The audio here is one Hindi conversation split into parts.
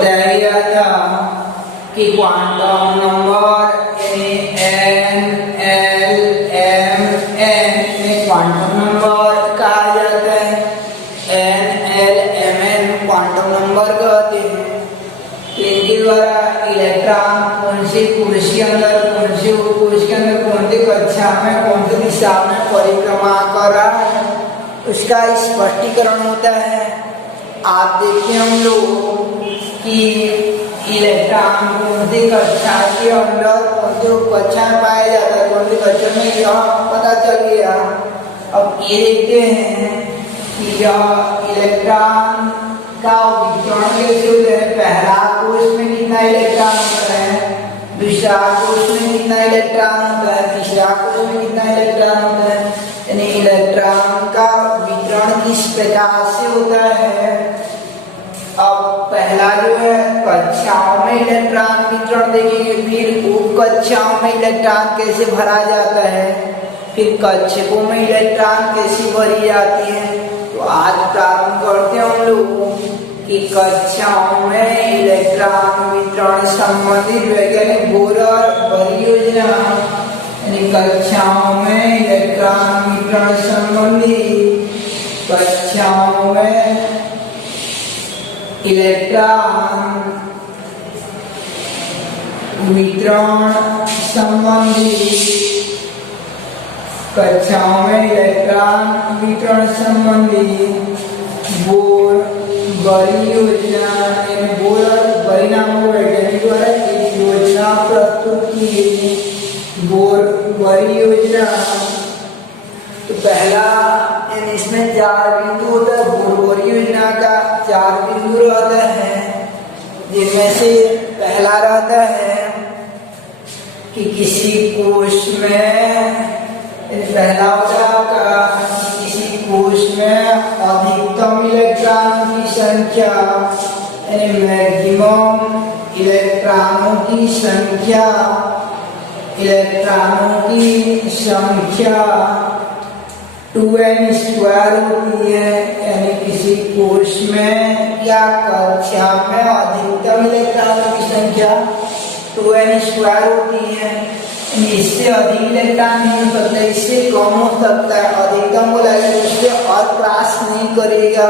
बताया था कि quantum number n l m n में क्वांटम नंबर कहा जाता है। n l m n quantum number कहते हैं। इनके द्वारा इलेक्ट्रॉन कौन सी कोश के अंदर कौन सी कक्षा में कौन सी दिशा में परिक्रमा कर रहा है उसका स्पष्टीकरण होता है। आप देखिए हम लोग कि इलेक्ट्रॉन कौन सी कक्षा के अंदर कौन सी कक्षा में पाया जाता है, कौन सी कक्षा में, यह पता चल गया। अब ये देखते हैं कि यह इलेक्ट्रॉन का वितरण कैसे होता है। पहला कोश में कितना इलेक्ट्रॉन होता है, दूसरा कोश में कितना इलेक्ट्रॉन होता है, तीसरा कोश में कितना इलेक्ट्रॉन होता है, यानी इलेक्ट्रॉन का वितरण किस प्रकार से होता है। अब पहला जो है कक्षाओं में इलेक्ट्रॉन वितरण देखेंगे, फिर उप कक्षाओं में इलेक्ट्रॉन कैसे भरा जाता है, फिर कक्षकों में इलेक्ट्रॉन कैसे भरी जाती है। तो आज प्रारंभ करते हैं हम लोग कि कक्षाओं में इलेक्ट्रॉन वितरण संबंधित वैज्ञानिक बोहर परियोजना, यानी कक्षाओं में इलेक्ट्रॉन वितरण संबंधी, कक्षाओं में इलेक्ट्रॉन वितरण संबंधी, कक्षाओं में इलेक्ट्रॉन वितरण संबंधी बोर बड़ी योजना, बोर परिणामों वैज्ञानिक द्वारा एक योजना प्रस्तुत की। बोर बड़ी योजना तो पहला इसमें 4 बिंदु होता है। बोर योजना का 4 बिंदु रहता है, जिनमें से पहला रहता है कि किसी कोश में, पहला होता किसी कोश में अधिकतम इलेक्ट्रॉनों की संख्या, यानी मैक्सिमम इलेक्ट्रॉनों की संख्या, इलेक्ट्रॉनों की संख्या 2n स्क्वायर होती है। यानी किसी कोश में या कक्षा में अधिकतम इलेक्ट्रॉनों की संख्या 2n स्क्वायर होती है। इससे अधिक इलेक्ट्रॉन नहीं हो सकता, इससे कम हो सकता है। अधिकतम बोला उससे और क्रॉस नहीं करेगा।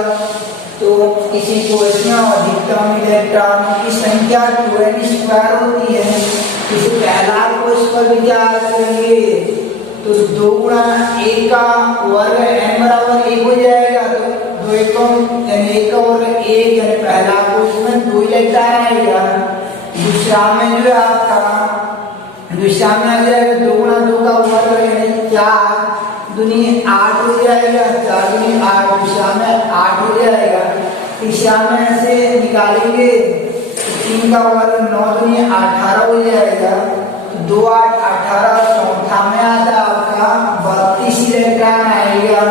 तो किसी कोश में अधिकतम इलेक्ट्रॉनों की संख्या 2n स्क्वायर होती है। इस पहला कोश पर विचार करेंगे तो 2 गुणा 1 का वर्ग n बराबर 1 हो जाएगा। तो 2 एकम यानी 1 का वर्ग 1, यानी पहला कोश में 2 इलेक्ट्रॉन आएगा। दूसरा में जो आपका दूसरा में आ जाएगा 2 गुणा 2 का वर्ग यानी 4 दूनी 8 हो जाएगा, 4 दूनी 8, दूसरा में 8 हो जाएगा। तीसरा में से निकालेंगे 3 का वर्ग 9 दूनी 18 हो जाएगा, 2 8 18। चौथा में आता आपका 32 इलेक्ट्रॉन आएगा,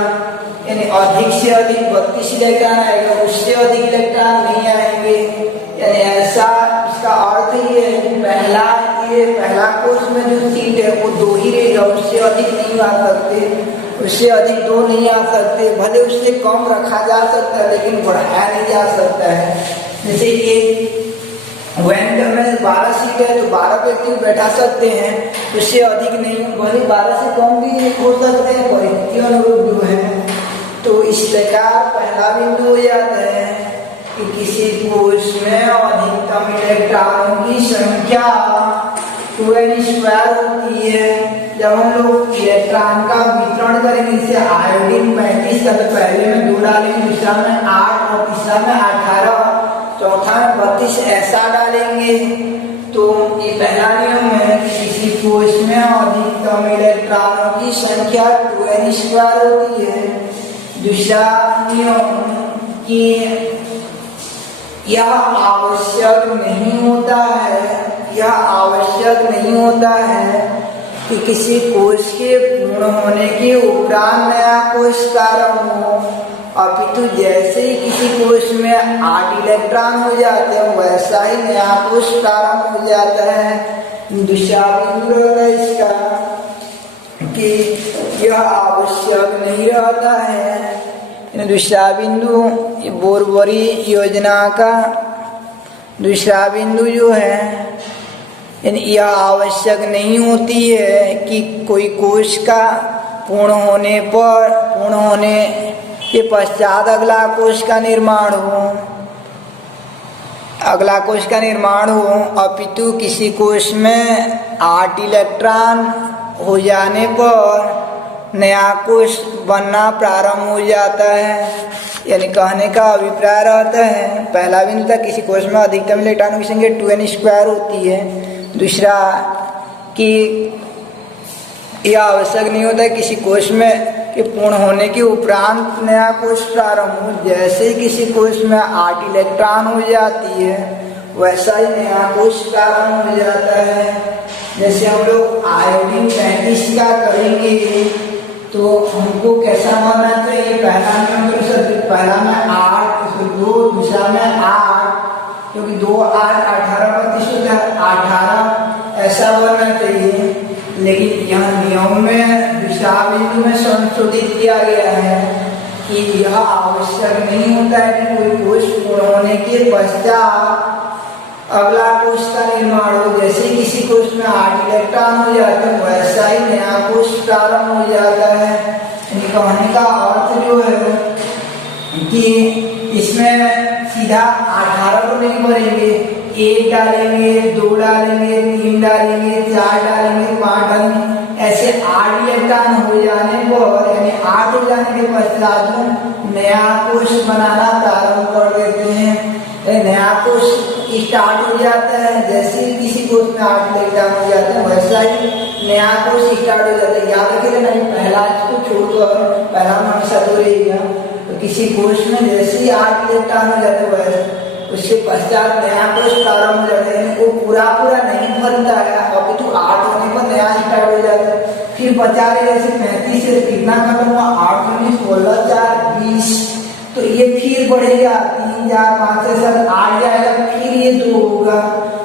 यानी अधिक से अधिक 32 इलेक्ट्रॉन आएगा, उससे अधिक इलेक्ट्रॉन नहीं आएंगे। यानी ऐसा इसका अर्थ ये है कि पहला कोश में जो सीट है वो 2 ही रहेगा, उससे अधिक नहीं आ सकते, उससे अधिक 2 नहीं आ सकते। भले उससे कम रखा जा सकता है लेकिन बढ़ाया नहीं जा सकता है। जैसे एक वेंट में 12 सीट है तो 12 व्यक्ति बैठा सकते हैं, उससे अधिक नहीं, भले 12 से कम भी हो सकते हैं, परिस्थितियों अनुरूप जो है। तो इस प्रकार पहला बिंदु हो जाता है कि किसी कोश में अधिकतम इलेक्ट्रॉनों की संख्या 2n स्क्वायर होती है। जब हम लोग इलेक्ट्रॉन का वितरण करेंगे, इसे आयोडीन 35 का पहले में 2 डालेंगे, दूसरा में 8 और तीसरा में 18, चौथा में 32 ऐसा डालेंगे। तो ये पहला नियम है कि किसी कोश में अधिकतम इलेक्ट्रॉनों की संख्या 2n स्क्वायर होती है। दूसरा नियम कि यह आवश्यक नहीं होता है कि किसी कोश के पूर्ण होने के उपरांत नया कोश प्रारंभ हो, अपितु जैसे ही किसी कोश में 8 इलेक्ट्रॉन हो जाते हैं वैसा ही नया कोश प्रारंभ हो जाता है। दूसरा बिंदु है इसका कि यह आवश्यक नहीं रहता है। दूसरा बिंदु बोरबरी योजना का दूसरा बिंदु जो है यह आवश्यक नहीं होती है कि कोई कोश का पूर्ण होने के पश्चात अगला कोश का निर्माण हो, अपितु किसी कोश में 8 इलेक्ट्रॉन हो जाने पर नया कोश बनना प्रारंभ हो जाता है। यानी कहने का अभिप्राय रहता है, पहला बिंदु था किसी कोश में अधिकतम इलेक्ट्रॉनों की संख्या 2n² होती है। दूसरा कि यह आवश्यक नहीं होता है किसी कोश में के पूर्ण होने के उपरांत नया कोश प्रारंभ हो। जैसे ही किसी कोश में 8 इलेक्ट्रॉन हो जाती है वैसा ही नया कोश प्रारंभ हो जाता है। जैसे हम लोग आयोडीन 35 का करेंगे तो हमको कैसा मानना चाहिए, पहला में 8, 2, दूसरा में 8, क्योंकि 2 8 18% है, 18 ऐसा बनना चाहिए। लेकिन यह नियम में दूसरा बिंदु में संशोधित किया गया है कि यह आवश्यक नहीं होता है कि कोई कोश पूर्ण होने के पश्चात अगला कोश का निर्माण हो। जैसे किसी कोश में 8 इलेक्ट्रॉन हो जाते हैं वैसा ही नया कोश प्रारंभ हो जाता है। कहने का अर्थ जो है कि इसमें सीधा 18 को नहीं भरेंगे, 1 डालेंगे, 2 डालेंगे, 3 डालेंगे, 4 डालेंगे, 5 डालेंगे, ऐसे 8 इलेक्ट्रॉन हो जाने पर यानी 8 हो जाने के पश्चात नया कोश बनाना प्रारंभ कर देते हैं। नया कोश स्टार्ट हो जाता है। जैसे ही किसी कोश में 8 इलेक्ट्रॉन हो जाते हैं वैसा ही नया कोश स्टार्ट हो जाता है। याद रखिएगा नहीं, पहला को छोड़कर पहला हमेशा दो रहेगा। तो किसी कोश में जैसे ही 8 इलेक्ट्रॉन हो जाते हैं उसके पश्चात नया कोश प्रारंभ हो जाता है। वो पूरा नहीं भरता है, अपितु 8 होने पर नया स्टार्ट हो जाता है। फिर बचा रहे जैसे 35 से कितना खत्म हुआ, 8 16 4 20, तो ये फिर बढ़ेगा 3 4 5 6 7 8 जाएगा, फिर ये 2 होगा,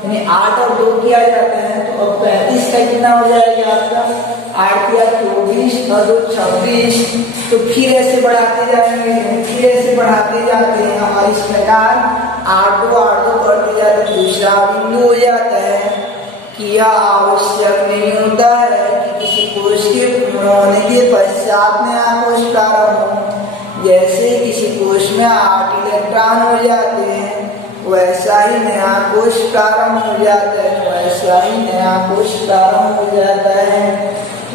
यानी 8 और 2 किया जाता है। तो अब 35 का कितना हो जाएगा आपका, 8 किया 24 और 2 26, तो फिर ऐसे बढ़ाते जाएंगे, फिर ऐसे बढ़ाते जाते हैं। हमारे इस प्रकार 8 2 करते जाते हैं। दूसरा बिंदु हो जाता है कि यह आवश्यक नहीं होता है कि किसी कोश के पूर्ण होने के पश्चात नया कोश प्रारंभ हो। जैसे किसी कोश में 8 इलेक्ट्रॉन हो जाते हैं वैसा ही नया कोश प्रारंभ हो जाता है,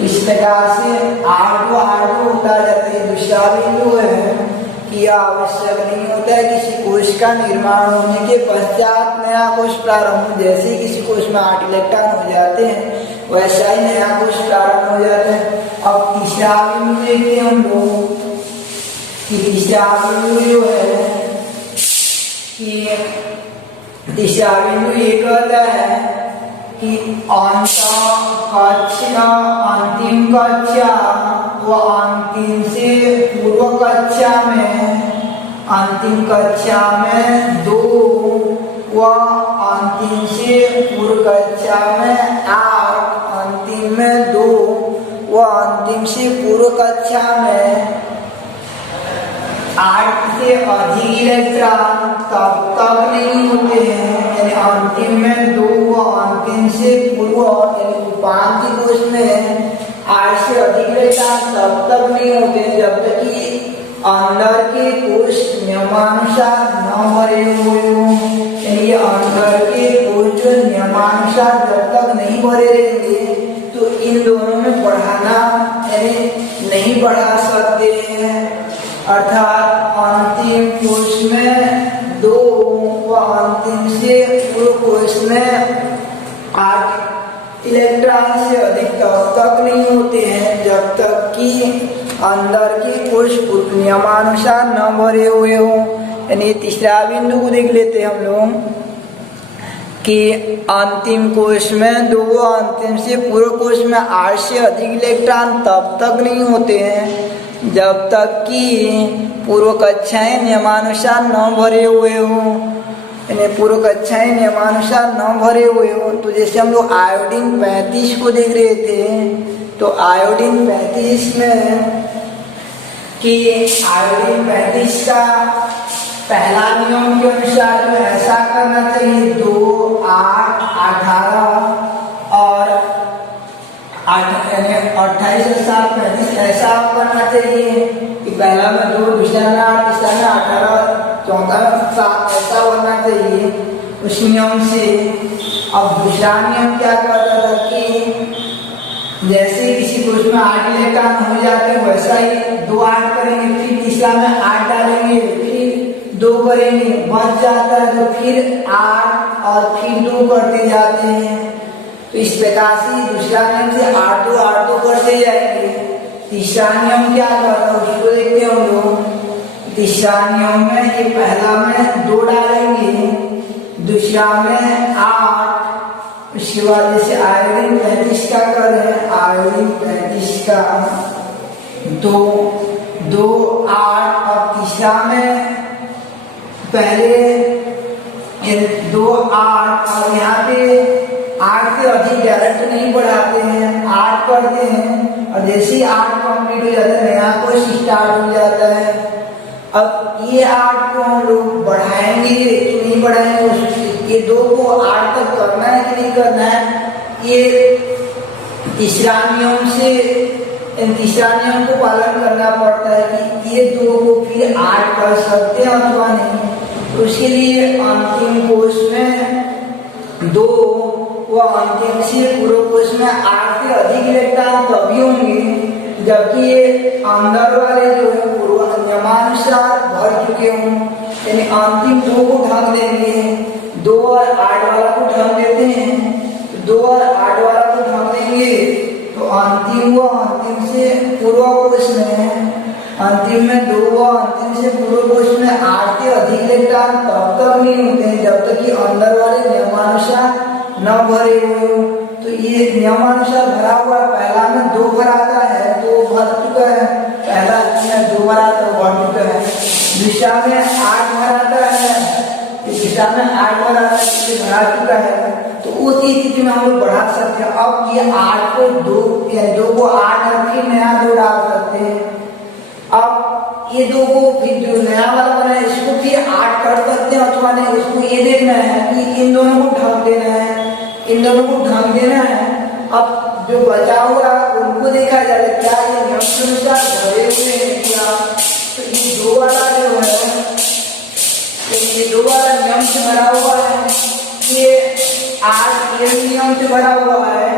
इस प्रकार से 8 होता जाता है। दूसरा बिंदु है कि आवश्यक नहीं होता है किसी कोश का निर्माण होने के पश्चात नया कोश प्रारंभ हो। जैसे किसी कोश में 8 इलेक्ट्रॉन हो जाते हैं वैसा ही नया कोश प्रारंभ हो जाता है। अब तीसरा बिंदु देखते हैं हम लोग कि तीसरा बिंदु जो है कि तीसरा बिंदु ये कहता है कि अंतिम कक्षा व अंतिम से पूर्व कक्षा में, अंतिम कक्षा में 2 व अंतिम से पूर्व कक्षा में 8, अंतिम में 2 व अंतिम से पूर्व कक्षा में 8 से अधिक इलेक्ट्रॉन तब तक नहीं होते हैं। यानी अंतिम में 2 व अंतिम से पूर्व यानी उपांत्य कोश में 8 से अधिक इलेक्ट्रॉन तब तक नहीं होते हैं जब तक कि अंदर के कोश नियमानुसार न भरे हुए हों। यानी अंदर के कोश जो नियमानुसार जब तक नहीं भरे रहेंगे तो इन दोनों में बढ़ाना यानी नहीं बढ़ा सकते हैं। अर्थात अंतिम कोश में 2 व अंतिम से पूर्व कोश में 8 इलेक्ट्रॉन से अधिक तब तक नहीं होते हैं जब तक कि अंदर के कोश नियमानुसार न भरे हुए हो। यानी तीसरा बिंदु को देख लेते हैं हम लोग कि अंतिम कोश में 2 व अंतिम से पूर्व कोश में 8 से अधिक इलेक्ट्रॉन तब तक नहीं होते हैं जब तक कि पूर्व कक्षाएं नियमानुसार न भरे हुए हो। यानी पूर्व कक्षाएं नियमानुसार न भरे हुए हो। तो जैसे हम लोग आयोडीन 35 को देख रहे थे तो आयोडीन 35 में कि आयोडीन 35 का पहला नियम के अनुसार जो ऐसा करना चाहिए 2, 8, 18 और 28 से 7, 35 ऐसा करना चाहिए कि पहला में 2, दूसरा में 8, तीसरा में 18, चौथा में 7 ऐसा बनना चाहिए उस नियम से। अब दूसरा नियम क्या कहता था कि जैसे किसी कोष में 8 इलेक्ट्रॉन हो जाते हैं वैसा ही 2 8 करेंगे, फिर तीसरा में 8 डालेंगे, फिर 2 करेंगे, बच जाता है तो फिर 8 और फिर 2 करते जाते हैं। तो इस प्रकार से दूसरा नियम से 8 2 करते जाएंगे। तीसरा नियम क्या करता है उसको देखते हैं हम लोग। तीसरा नियम में ये पहला में 2 डालेंगे, दूसरा में 8, उसके बाद जैसे आयोडीन 35 का करें, आयोडीन 35 का 2 2 8 और तीसरा में पहले 2 8 और यहाँ पे 8 से अधिक डायरेक्ट नहीं बढ़ाते हैं, 8 करते हैं और जैसे ही 8 कंप्लीट हो जाता है नया कोर्स स्टार्ट हो जाता है। अब ये 8 को हम लोग बढ़ाएंगे कि नहीं बढ़ाएंगे, ये 2 को 8 तक करना है कि नहीं करना है, ये तीसरा नियम से तीसरा नियम को पालन करना पड़ता है कि ये 2 को फिर 8 कर सकते हैं अथवा नहीं। तो उसके लिए अंतिम कोष में 2 व अंतिम से पूर्व कोष में 8 से अधिक इलेक्ट्रॉन तभी होंगे जबकि ये अंदर वाले जो है पूर्व नियमानुसार भर चुके हों, यानी अंतिम 2 को ढक देंगे, 2 और 8 वाला को ढक देते हैं, 2 और 8 वाला को ढक देंगे तो अंतिम व अंतिम से पूर्व कोष में अंतिम में 2 व अंतिम से पूर्व कोष में 8 से अधिक इलेक्ट्रॉन तब तक नहीं होते हैं जब तक कि अंदर वाले नियमानुसार न भरे हुए हो। तो ये नियमानुसार भरा हुआ पहला में 2 भराता है तो भर चुका है, पहला में 2 भराता है भर चुका है, दूसरा में 8 भराता है, तीसरा में 8 भराता है भरा चुका है। तो उस स्थिति में हम लोग बढ़ा सकते हैं। अब ये 8 को 2 या 2 को 8 और फिर नया 2 डाल सकते हैं। अब ये 2 को फिर जो नया वाला बना है इसको फिर 8 कर सकते हैं अथवा नहीं, उसको ये देखना है कि इन दोनों को ढक देना है, इन दोनों को ढक देना है। अब जो बचा हुआ उनको देखा जाए क्या ये नियम के अनुसार भरे हुए हैं क्या। तो ये 2 वाला जो है ये 2 वाला नियम से भरा हुआ है, ये 8 ये नियम से भरा हुआ है।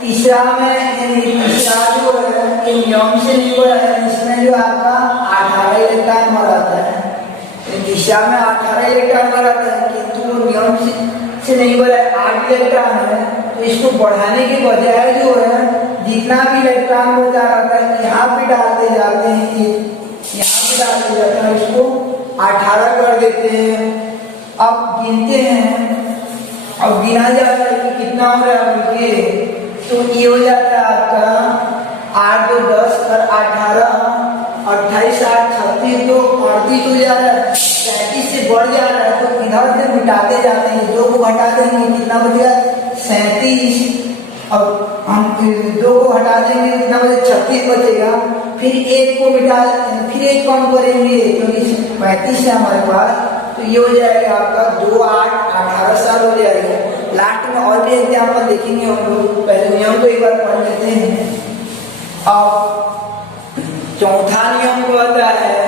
तीसरा में तीसरा जो है ये नियम से नहीं भरा है, इसमें जो आपका 18 इलेक्ट्रॉन भराता है, तीसरा में 18 इलेक्ट्रॉन भराता है किंतु नियम से नहीं भरा है, 8 इलेक्ट्रॉन है। तो इसको बढ़ाने के बजाय जो है जितना भी इलेक्ट्रॉन बचा रहता है यहाँ पे डालते जाते हैं, यहाँ पे डालते जाते हैं, इसको 18 कर देते हैं। अब गिनते हैं, अब गिना जाता है कि कितना हो रहा है बोलिए, तो ये हो जाता है आपका 8 2 10 और 18 28 8 36 तो 38 हो जा रहा है, 37 से बढ़ जा रहा है। तो इधर से मिटाते जाते हैं, 2 को हटा देंगे कितना बचेगा 37, अब हम 2 को हटा देंगे कितना बचेगा 36 बचेगा, फिर 1 को मिटा फिर 1 कम करेंगे क्योंकि 35 है हमारे पास, तो ये हो जाएगा आपका 2 8 18 साल हो जाएगा। लास्ट में और भी एग्जाम्पल देखेंगे हम लोग, पहले नियम को एक बार पढ़ लेते हैं। अब चौथा नियम कहता है,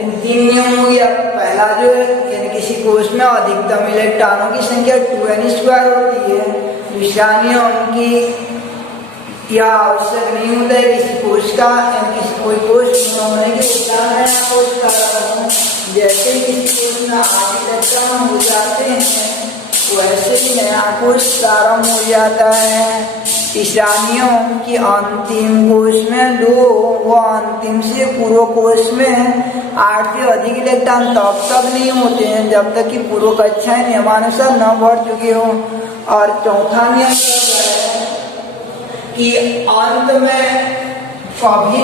इन 3 नियम हो गया। पहला जो है यानी किसी कोष में अधिकतम इलेक्ट्रॉनों की संख्या 2n² होती है। दूसरा नियम की यह आवश्यक नहीं होता है किसी कोष का यानी किसी कोई कोष होने के उदाहरण है कोष का, जैसे ही किसी कोष में 8 इलेक्ट्रॉन हो जाते हैं वैसे ही नया कोष प्रारंभ हो जाता है। तीसरा नियम कि अंतिम कोष में 2 व अंतिम से पूर्व कोष में 8 से अधिक इलेक्ट्रॉन तब तक नहीं होते हैं जब तक कि पूर्व कक्षाएं नियमानुसार न बढ़ चुके हों। और चौथा नियम है कि अंत में कभी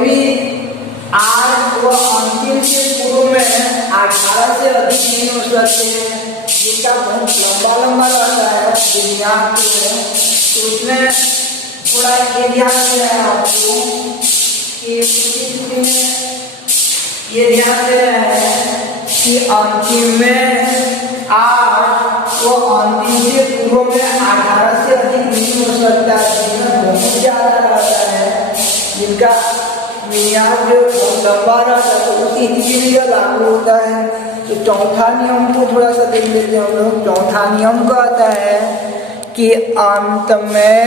भी 8 व अंतिम से पूर्व में 18 से अधिक नहीं हो सकते हैं, जिनका बहुत लंबा रहता है दुनिया में। तो उसमें थोड़ा ये ध्यान देना है आपको कि ये ध्यान दे रहे हैं कि अंतिम में 8 वो अंतिम से पूर्व में 18 से अधिक नहीं हो सकता, जिनमें बहुत ज्यादा रहता है, जिनका विन्यास जो लंबा रहता है, तो उसी के लिए लागू होता है। तो चौथा नियम को थोड़ा सा देख लेते हैं हम लोग। चौथा नियम कहता है कि अंत में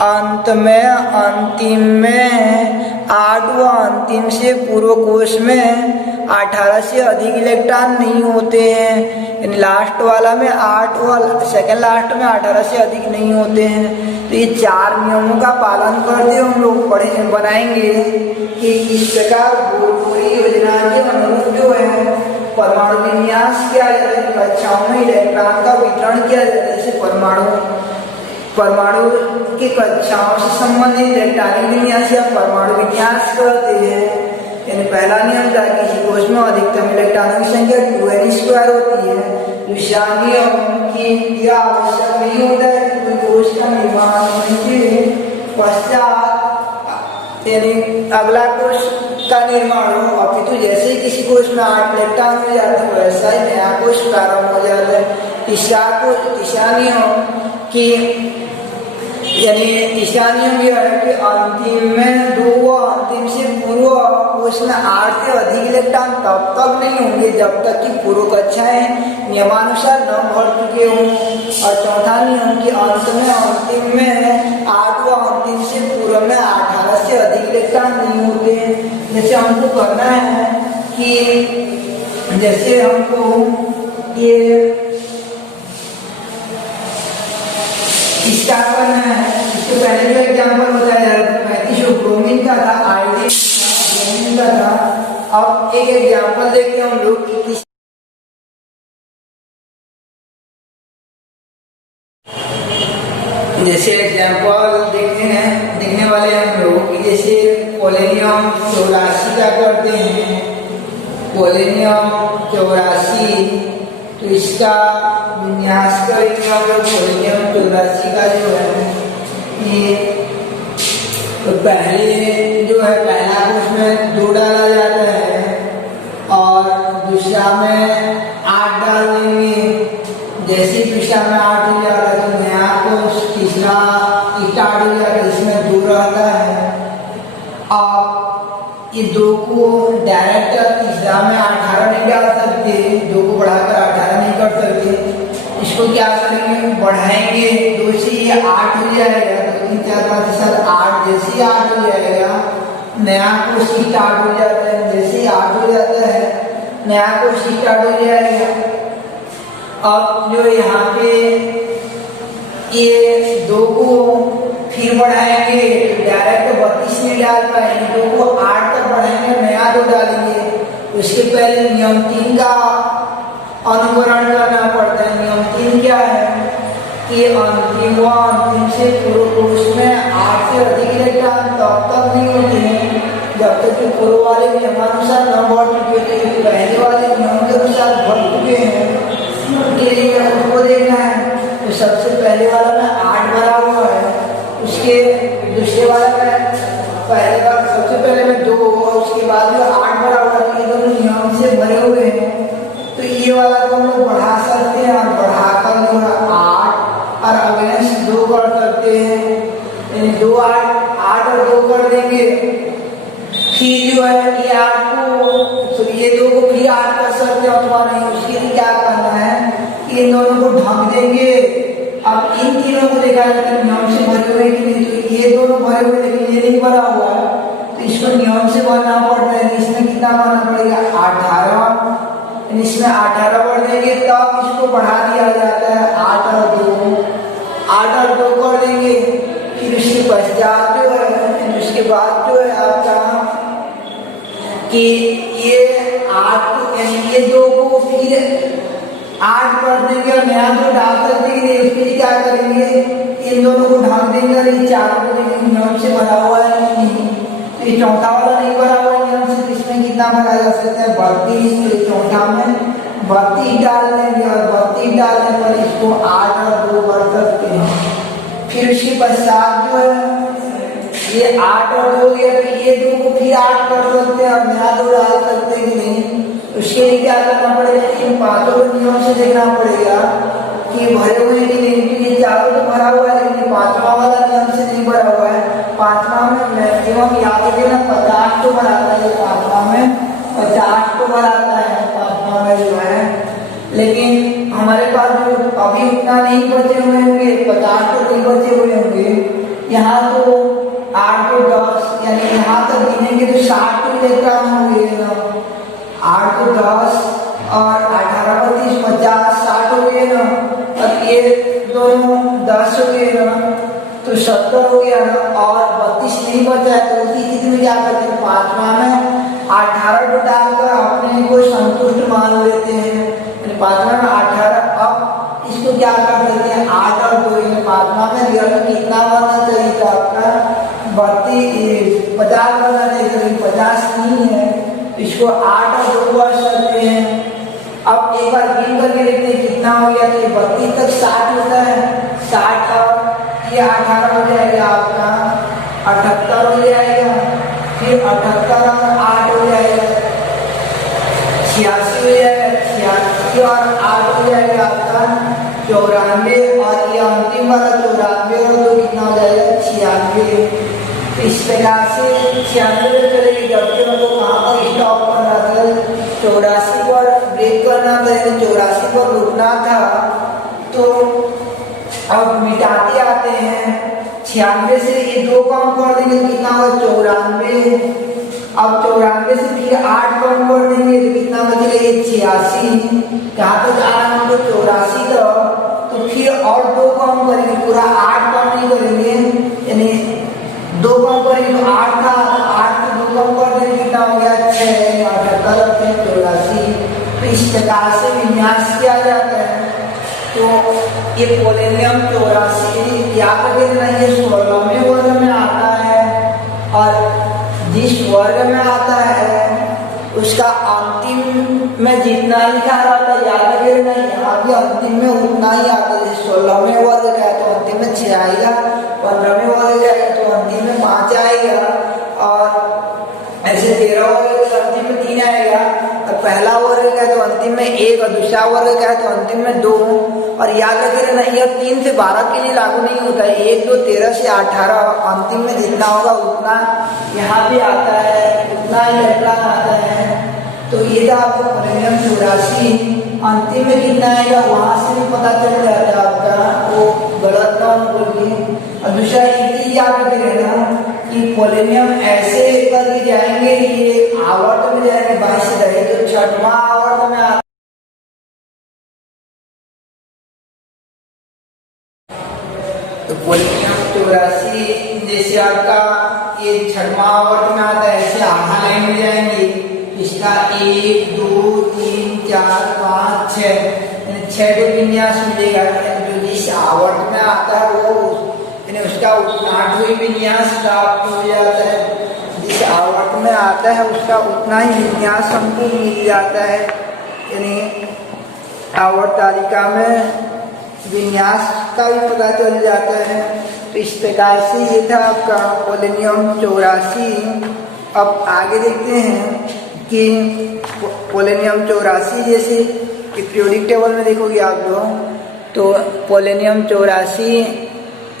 अंतिम में 8 व अंतिम से पूर्व कोश में 18 से अधिक इलेक्ट्रॉन नहीं होते हैं, यानी लास्ट वाला में 8 व सेकेंड लास्ट में 18 से अधिक नहीं होते हैं। तो ये 4 नियमों का पालन करते हम लोग पढ़े बनाएंगे कि इस प्रकार पूरी योजना के अनुरूप जो है परमाणु विन्यास किया जाता है, कक्षाओं में इलेक्ट्रॉन का वितरण किया जाता है। जैसे परमाणु की कक्षाओं से संबंधित इलेक्ट्रॉनिक विन्यास या परमाणु विन्यास करते हैं। यानी पहला नियम था कि किसी कोश में अधिकतम इलेक्ट्रॉनों की संख्या 2n² होती है। दूसरा नियम कि यह आवश्यक नहीं होता है कि कोई कोश का निर्माण होने के पश्चात यानी अगला कोश का निर्माण हो, अपितु जैसे ही किसी कोश में 8 इलेक्ट्रॉन हो जाते हैं वैसा ही नया कोश प्रारंभ हो जाता है। तीसरा नियम कि यानी तीसरा नियम यह है कि अंतिम में 2 अंतिम से पूर्व कोश में 8 से अधिक इलेक्ट्रॉन तब तक नहीं होंगे जब तक कि पूर्व कक्षाएं नियमानुसार न भर चुके हों। और चौथा नियम कि अंत में अंतिम में 8 व अंतिम से पूर्व में 18 से अधिक इलेक्ट्रॉन नहीं होते हैं। जैसे हमको करना है कि जैसे हमको ये इसका करना है, इसके पहले जो एग्जाम्पल बताया 35 ब्रोमीन का था, आयोडीन ब्रोमीन का था। अब एक एग्जाम्पल देखते हैं हम लोग कि किस जैसे एग्जाम्पल देखने वाले हम लोग कि जैसे पोलेनियम 84 का करते हैं। पोलेनियम 84 तो इसका विन्यास करेंगे हम लोग। पोलेनियम 84 का जो है ये तो पहले जो है पहला उसमें 2 डाला जाता है और दूसरा में 8 डाल देंगे। जैसे दूसरा में 8 हो जाता है तो नया कोश तीसरा स्टार्ट हो जाता है, इसमें 2 रहता है। अब ये 2 को डायरेक्ट तीसरा में 18 नहीं डाल सकते, 2 को बढ़ाकर 18 नहीं कर सकते। इसको क्या करेंगे, बढ़ाएंगे, 2 से ये 8 हो जाएगा, तो 3 4 5 7 8। जैसे ही 8 हो जाएगा नया कोश स्टार्ट हो जाता है। जैसे ही 8 हो जाता है नया कोश स्टार्ट हो जाएगा। अब जो यहाँ पे ये 2 को फिर बढ़ाएंगे, डायरेक्ट 32 नहीं डाल पाएंगे, 2 को 8 तक बढ़ाएंगे, नया 2 डालेंगे। उसके पहले नियम 3 का अनुकरण करना पड़ता है। नियम 3 क्या है कि अंतिम से पूर्व कोश में 8 से अधिक इलेक्ट्रॉन तब तक नहीं होते हैं जब तक कि पूर्व वाले नियमानुसार न बढ़ चुके थे। पहले वाले नियम के अनुसार बढ़ चुके हैं, के लिए उसको देखना है। तो सबसे पहले वाला में 8 भरा हुआ है, उसके दूसरे वाला में पहले का सबसे पहले में 2 और उसके बाद जो 8 भरा हुआ है, ये दोनों नियम से भरे हुए हैं। तो ये वाला को हम लोग बढ़ा सकते हैं और बढ़ाकर जो है 8 और अगेंस्ट 2 कर सकते हैं। यानी 2 8 और 2 कर देंगे। फिर जो है ये 8 को तो ये 2 को फिर 8 कर सकते हैं अथवा नहीं। उसके लिए क्या करना है, इन दोनों को ढक देंगे। अब इन तीनों को देखा जाए कि नियम से भरे हुए कि नहीं, तो ये दोनों भरे हुए लेकिन ये नहीं भरा हुआ है, तो इसको नियम से भरना पड़ता है। इसमें कितना भरना पड़ेगा, 18। इसमें 18 भर देंगे तब इसको बढ़ा दिया जाता है 8 और 2 कर देंगे। फिर उसके पश्चात जो है उसके बाद जो है आपका कि ये 8 यानी ये 2 को फिर 8 कर देंगे और नया 2 डाल कर देंगे। फिर क्या करेंगे, इन दोनों को ढक देंगे और इन 4 को नियम से भरा हुआ है नहीं, तो ये चौथा वाला नहीं भरा हुआ नियम से। इसमें कितना भरा जा सकता है, 32। तो चौथा में 32 डाल देंगे और 32 डालने पर इसको 8 और 2 कर सकते हैं। फिर उसके पश्चात जो है ये 8 और 2 हो गया, तो ये 2 को फिर 8 कर सकते हैं, हम यहाँ 2 डाल सकते हैं कि नहीं। उसके लिए क्या करना पड़ेगा, इन पांचों को नियम से देखना पड़ेगा कि भरे हुए कि नहीं। तो ये चारों तो भरा हुआ है, लेकिन पांचवा वाला नियम से नहीं भरा हुआ है। पांचवा में मैक्सिमम याद रखिए ना 50 तो भराता है, पांचवा में 50 तो भराता है पांचवा में जो है। लेकिन हमारे पास जो अभी उतना नहीं बचे हुए होंगे, 50 तो नहीं बचे हुए होंगे। यहाँ तो 8 तो 10 यानी यहाँ तक गिनेंगे तो 60 तो इलेक्ट्रॉन होंगे ना। 8 तो 10 और 18 को 30 50 60 हो गए ना। अब ये दोनों 10 हो गए ना, तो 70 हो गया ना। और 32 नहीं बचा है, तो उसी चीज में क्या करते हैं, पांचवा में 18 को डालकर अपने को संतुष्ट मान लेते हैं। पांचवा में 18, अब इसको क्या कर देते हैं 8 और 2। पांचवा में रियल कितना बनना चाहिए था आपका 32 50 बनना चाहिए, लेकिन 50 नहीं है, इसको 8 और 2 कर सकते हैं। अब एक बार गिन करके देखते हैं कितना हो गया, तो 32 तक 60 होता है, 60 और ये 18 हो जाएगा आपका 78 हो जाएगा, फिर 78 और 8 हो जाएगा 86 हो जाएगा, 86 और 8 हो जाएगा आपका 94, और ये अंतिम वाला 94 और 2 कितना हो जाएगा 96। इस प्रकार से 96 चलेगी, जबकि हमको कहाँ पर स्टॉप करना था, 84 पर ब्रेक करना था, 84 पर रुकना था। तो अब मिटाते आते हैं, 96 से ये 2 कम कर देंगे तो कितना होगा 94। अब 94 से फिर 8 कम कर देंगे तो कितना बचेगा ये 86। कहाँ तक आ रहा है हमको 84 तक, तो फिर और 2 कम करेंगे, पूरा 8 कम नहीं करेंगे, यानी 2 कम करेंगे तो 8 का 8 से 2 कम कर देंगे कितना हो गया 6 और 84। तो इस प्रकार से विन्यास किया जाता है। तो ये पोलेनियम 84 याद रखना, ये 16वें वर्ग में आता है, और जिस वर्ग में आता है उसका अंतिम में जितना लिखा रहता है याद रखना, यहाँ भी अंतिम में उतना ही आता है। 16वें वर्ग का है तो अंतिम में 6 आएगा, 15वें वर्ग का है तो अंतिम में 5 आएगा, और ऐसे 13 वर्ग का अंतिम में 3 आएगा, और पहला वर्ग का है तो अंतिम में 1, और दूसरा वर्ग का है तो अंतिम में 2। और याद रखे रहना, यह 3 से 12 के लिए लागू नहीं होता है, 1 2 13 से 18 अंतिम में जितना होगा उतना यहाँ भी आता है, उतना इलेक्ट्रॉन आता है। तो ये था आपको पोलेनियम 84, अंतिम में कितना आएगा वहां से भी पता चल जाता है आपका, वो गलत ना हो बोलिए। और दूसरा ये याद रखे रहना कि पोलेनियम ऐसे करके जाएंगे, ये आवर्त में जाएंगे 22 से रहे, तो 6वां आवर्त में आता। तो पोलेनियम 84 जैसे आपका ये 6वां आवर्त में आता है, ऐसे आधा लाइन में जाएंगे, इसका 1 2 3 4 5 6 तो विन्यास मिलेगा। जो जिस आवर्त में आता है वो उसका 8वां विन्यास प्राप्त हो जाता है, जिस आवर्त में आता है उसका उतना ही विन्यास हमको मिल जाता है, यानी आवर्त तालिका में विन्यास का भी पता चल जाता है। तो इस प्रकार से ये था आपका पोलेनियम 84। अब आगे देखते हैं कि पोलेनियम 84 जैसे कि पीरियोडिक टेबल में देखोगे आप लोग, तो पोलेनियम 84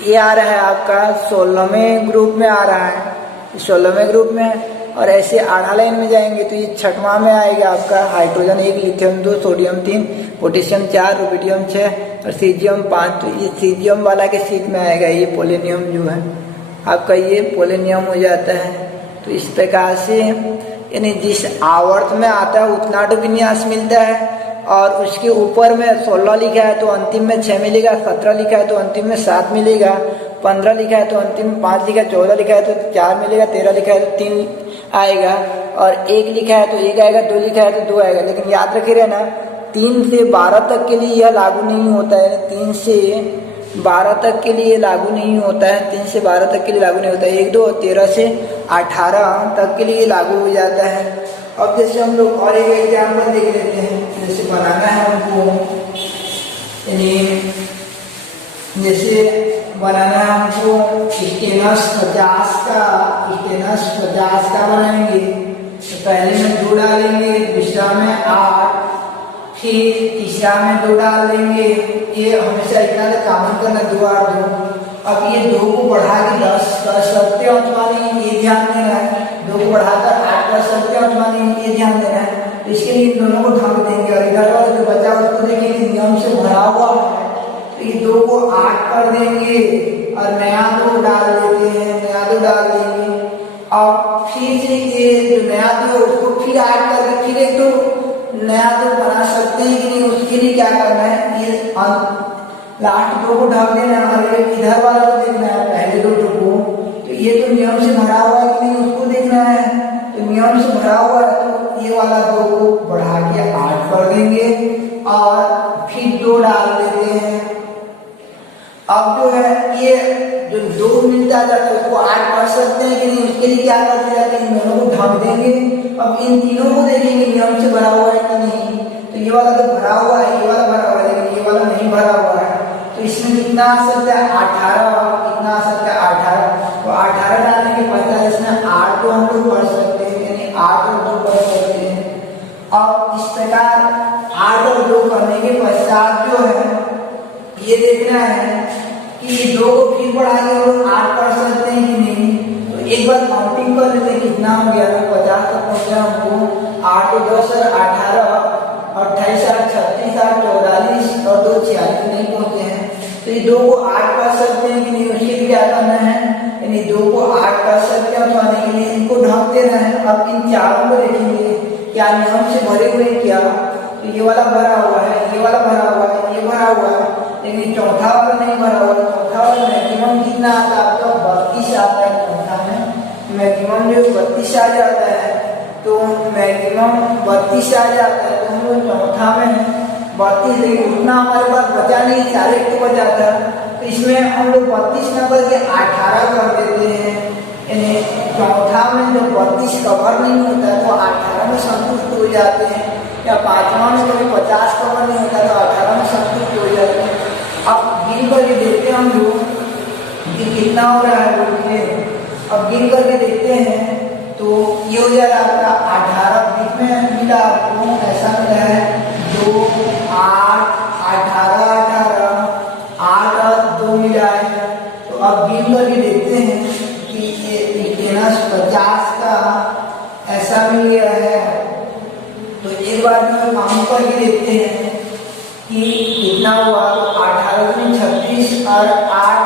ये आ रहा है आपका 16वें ग्रुप में आ रहा है, 16वें ग्रुप में। और ऐसे आधा लाइन में जाएंगे तो ये 6वां में आएगा आपका hydrogen 1 lithium 2 sodium 3 potassium 4 rubidium 6 और सीजियम 5। तो ये सीजियम वाला के सीट में आएगा ये पोलेनियम जो है आपका, ये पोलेनियम हो जाता है। तो इस प्रकार से यानी जिस आवर्त में आता है उतना तो विन्यास मिलता है, और उसके ऊपर में 16 लिखा है तो अंतिम में 6 मिलेगा, 17 लिखा है तो अंतिम में 7 मिलेगा, 15 लिखा है तो अंतिम में 5 लिखा है, 14 लिखा है तो 4 मिलेगा, 13 लिखा है तो 3 आएगा, और 1 लिखा है तो 1 आएगा, 2 लिखा है तो 2 आएगा। लेकिन याद रखे रहना 3 से 12 तक के लिए यह लागू नहीं होता है, 3 से 12 तक के लिए लागू नहीं होता है, 3 से 12 तक के लिए लागू नहीं होता है, 1 2 13 से 18 तक के लिए लागू हो जाता है। अब जैसे हम लोग और एक एग्जाम्पल देख लेते हैं, जैसे बनाना है हमको, यानी जैसे बनाना है हमको स्टेनस 50 का बनाएंगे। तो पहले में 2 डालेंगे, दूसरा में 8, फिर तीसरा में 2 डाल देंगे। ये हमेशा इतना तो काउंट करना 2 और 2। अब ये 2 को बढ़ा के 10 कर सकते हैं अथवा नहीं, ये ध्यान देना है। 2 को बढ़ाकर 8 कर सकते हैं अथवा नहीं, ये ध्यान देना है। तो इसके लिए इन दोनों को ढक देंगे और इधर वाला जो बचा उसको देखेंगे नियम से भरा हुआ है, तो ये 2 को 8 कर देंगे और नया 2 डाल देते हैं, नया 2 डाल देंगे। और फिर से ये जो नया 2 उसको फिर 8 करके फिर एक तो नया 2 बना सकते हैं कि नहीं, उसके लिए क्या करना है, ये लास्ट 2 को ढक देना है और इधर वाला को देखना है, पहले 2 को। तो ये तो नियम से भरा हुआ है कि नहीं उसको देखना है। तो नियम से भरा हुआ है तो ये वाला 2 को बढ़ा के 8 कर देंगे और फिर 2 डाल देते हैं। अब जो है ये जो 2 मिलता जाता है उसको 8 कर सकते हैं कि नहीं, उसके लिए क्या करते जाते हैं, इन दोनों को ढक देंगे। अब इन तीनों को देखेंगे नियम से भरा हुआ है कि नहीं। तो ये वाला तो भरा हुआ है, ये वाला भरा हुआ है, लेकिन ये वाला नहीं भरा हुआ है। तो इसमें कितना आ सकता है, 18। कितना आ सकता है, 18। तो 18 डालने के पहले इसमें 8 तो हम लोग पढ़ सकते हैं, यानी 8 और 2 पढ़ सकते हैं। अब इस प्रकार 8 और 2 करने के पश्चात जो है ये देखना है कि 2 को फिर बढ़ा के हम लोग 8 कर सकते हैं कि नहीं। तो एक बार काउंटिंग कर लेते हैं कितना हो गया, तो 50 तक पहुंचा हमको। 8 और 10 और 18, 28 और 36 और 44 और 2 46 नहीं पहुंचे हैं। तो ये 2 को 8 कर सकते हैं कि नहीं, उसके लिए क्या करना है, यानी 2 को 8 कर सकते हैं उठाने के लिए इनको ढक देना है। अब इन चारों को देखेंगे क्या नियम से भरे हुए क्या। तो ये वाला भरा हुआ है, ये वाला भरा हुआ है, ये भरा हुआ है, लेकिन चौथा वाला नहीं भरा हुआ। चौथा वाला मैक्सिमम कितना आता है आपका, 32 आता है। चौथा में मैक्सिमम जो 32 आ जाता है, तो मैक्सिमम 32 आ जाता है। तो हम लोग चौथा में 32, लेकिन उतना हमारे पास बचा नहीं, 4 को बचा था। तो इसमें हम लोग 32 नंबर के 18 कर देते हैं। यानी चौथा में जब 32 कवर नहीं होता तो 18 में संतुष्ट हो जाते हैं, या 5वां में कभी 50 कवर नहीं होता तो 18 में संतुष्ट हो जाते हैं। अब गिन करके देखते हैं हम लोग कि कितना हो रहा है बोल के। अब गिन करके देखते हैं तो ये हो जाएगा आपका 18। बीच में मिला आपको ऐसा मिला है 2, 8, 18, 8 और 2 मिला है। तो अब गिन करके देखते हैं कि ये 50 का ऐसा मिल गया है। तो एक बार में काउंट करके देखते हैं कि कितना हुआ। तो 18 में 36 और 8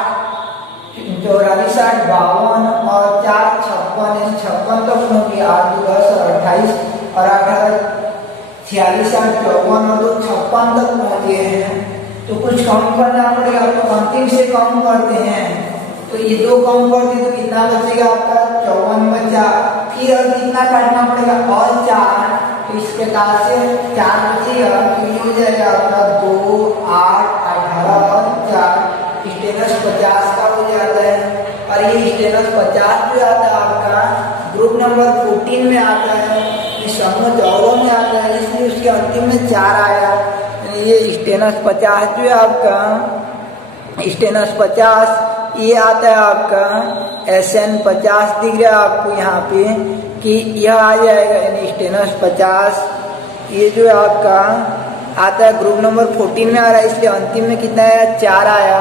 44, 8 52 और 4 56, यानी 56 तक पहुंच गया। 8 2 10 और 28 और 18 46, 8 54 और 2 56 तक पहुंच गए हैं। तो कुछ काउंट करना पड़ेगा, तो अंतिम से काउंट करते हैं। तो ये 2 काउंट करते तो कितना बचेगा आपका, 54 बचा। फिर और कितना काटना पड़ेगा, और 4। तो इस प्रकार से 4 बचेगा। तो ये हो जाएगा आपका 2, 8, 18 और 4। स्टेनस 50 का हो जाता है। और ये स्टेनस 50 जो आता है आपका ग्रुप नंबर 14 में आता है, समूह 14 में आता है, इसलिए उसके अंतिम में 4 आया। ये स्टेनस 50 जो है आपका, स्टेनस 50 ये आता है आपका SN 50 दिख रहा है आपको यहाँ पे कि यह आ जाएगा, यानी स्टेनस 50 ये जो है आपका आता है ग्रुप नंबर 14 में आ रहा है, इसलिए अंतिम में कितना आया, 4 आया।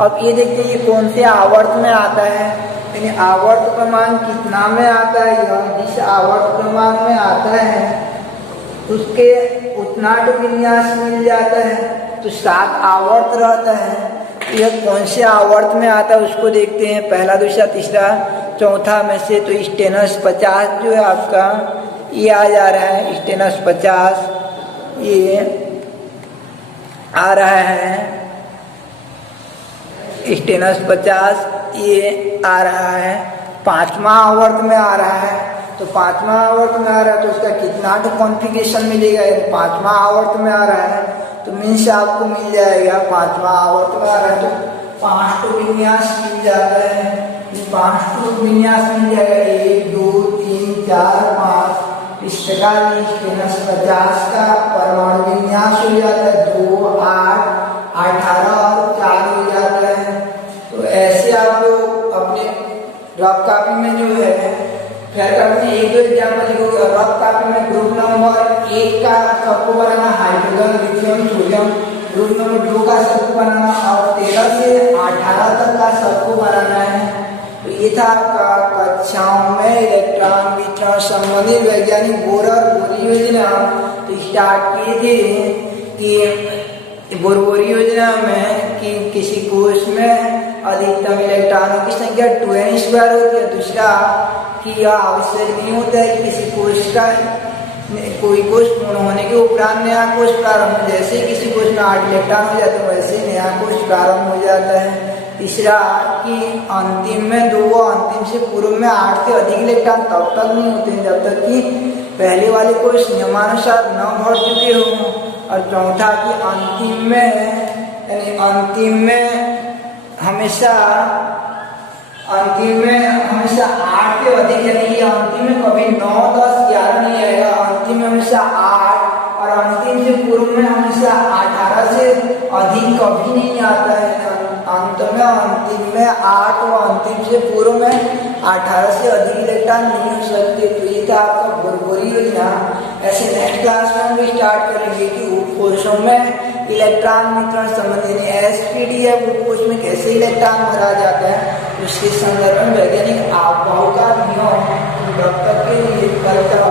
अब ये देखते हैं ये कौन से आवर्त में आता है, यानी आवर्त क्रमांक कितना में आता है। यह जिस आवर्त क्रमांक में आता है उसके उत्नाट विन्यास मिल जाता है, तो 7 आवर्त रहता है। यह कौन से आवर्त में आता है उसको देखते हैं, पहला, दूसरा, तीसरा, चौथा में से। तो स्टेनस 50 जो है आपका ये आ जा रहा है, स्टेनस 50 ये आ रहा है, स्टेनस 50 ये आ रहा है, 5वां आवर्त में आ रहा है। तो 5वां आवर्त में आ रहा है तो उसका कितना कॉन्फ़िगरेशन मिलेगा, 5वां आवर्त में आ रहा है तो मीन्स आपको मिल जाएगा 5वां आवर्त में आ रहा है तो 5 विन्यास मिल जाता है। 5 विन्यास मिल जाएगा, 1 2 3 4 5। इस प्रकार स्टेनस 50 का परमाणु विन्यास हो जाता है 2 8 18 और 4 हो जाता है। तो एग्जाम्पल लिखोगे और रफ कॉपी में ग्रुप नंबर 1 का सबको बनाना hydrogen lithium sodium, group number 2 का सबको बनाना और 13 से 18 तक का सबको बनाना है। तो ये था आपका कक्षाओं में इलेक्ट्रॉन वितरण संबंधी वैज्ञानिक बोर और बोरी योजना। तो स्टार्ट किए थे कि बोर योजना में कि किसी कोश में अधिकतम इलेक्ट्रॉनों की संख्या 2n² होती है। दूसरा कि यह आवश्यक नहीं होता है कि किसी कोश का कोई कोश पूर्ण होने के उपरांत नया कोश प्रारंभ हो, जैसे किसी कोश में 8 इलेक्ट्रॉन हो जाते हैं वैसे नया कोश प्रारंभ हो जाता है। तीसरा कि अंतिम में 2 व अंतिम से पूर्व में 8 से अधिक इलेक्ट्रॉन तब तक नहीं होते हैं जब तक कि पहले वाले कोश नियमानुसार न भर चुके हों। और चौथा कि अंतिम में हमेशा 8 से अधिक, यानी कि अंतिम में कभी 9, 10, 11 नहीं आएगा, अंतिम में हमेशा 8 और अंतिम से पूर्व में हमेशा 18 से अधिक कभी नहीं आता है। अंतिम में 8 और अंतिम से पूर्व में 18 से अधिक इलेक्ट्रॉन नहीं हो सकते। तो ये था आपका बोरी योजना। ऐसे नेक्स्ट क्लास में हम स्टार्ट करेंगे कि उपकोशों में इलेक्ट्रॉन वितरण संबंधी एसपीडी है उपकोश में कैसे इलेक्ट्रॉन भरा जाता है, उसके संदर्भ में वैज्ञानिक आबहावा का नियम। तब तक के लिए कल का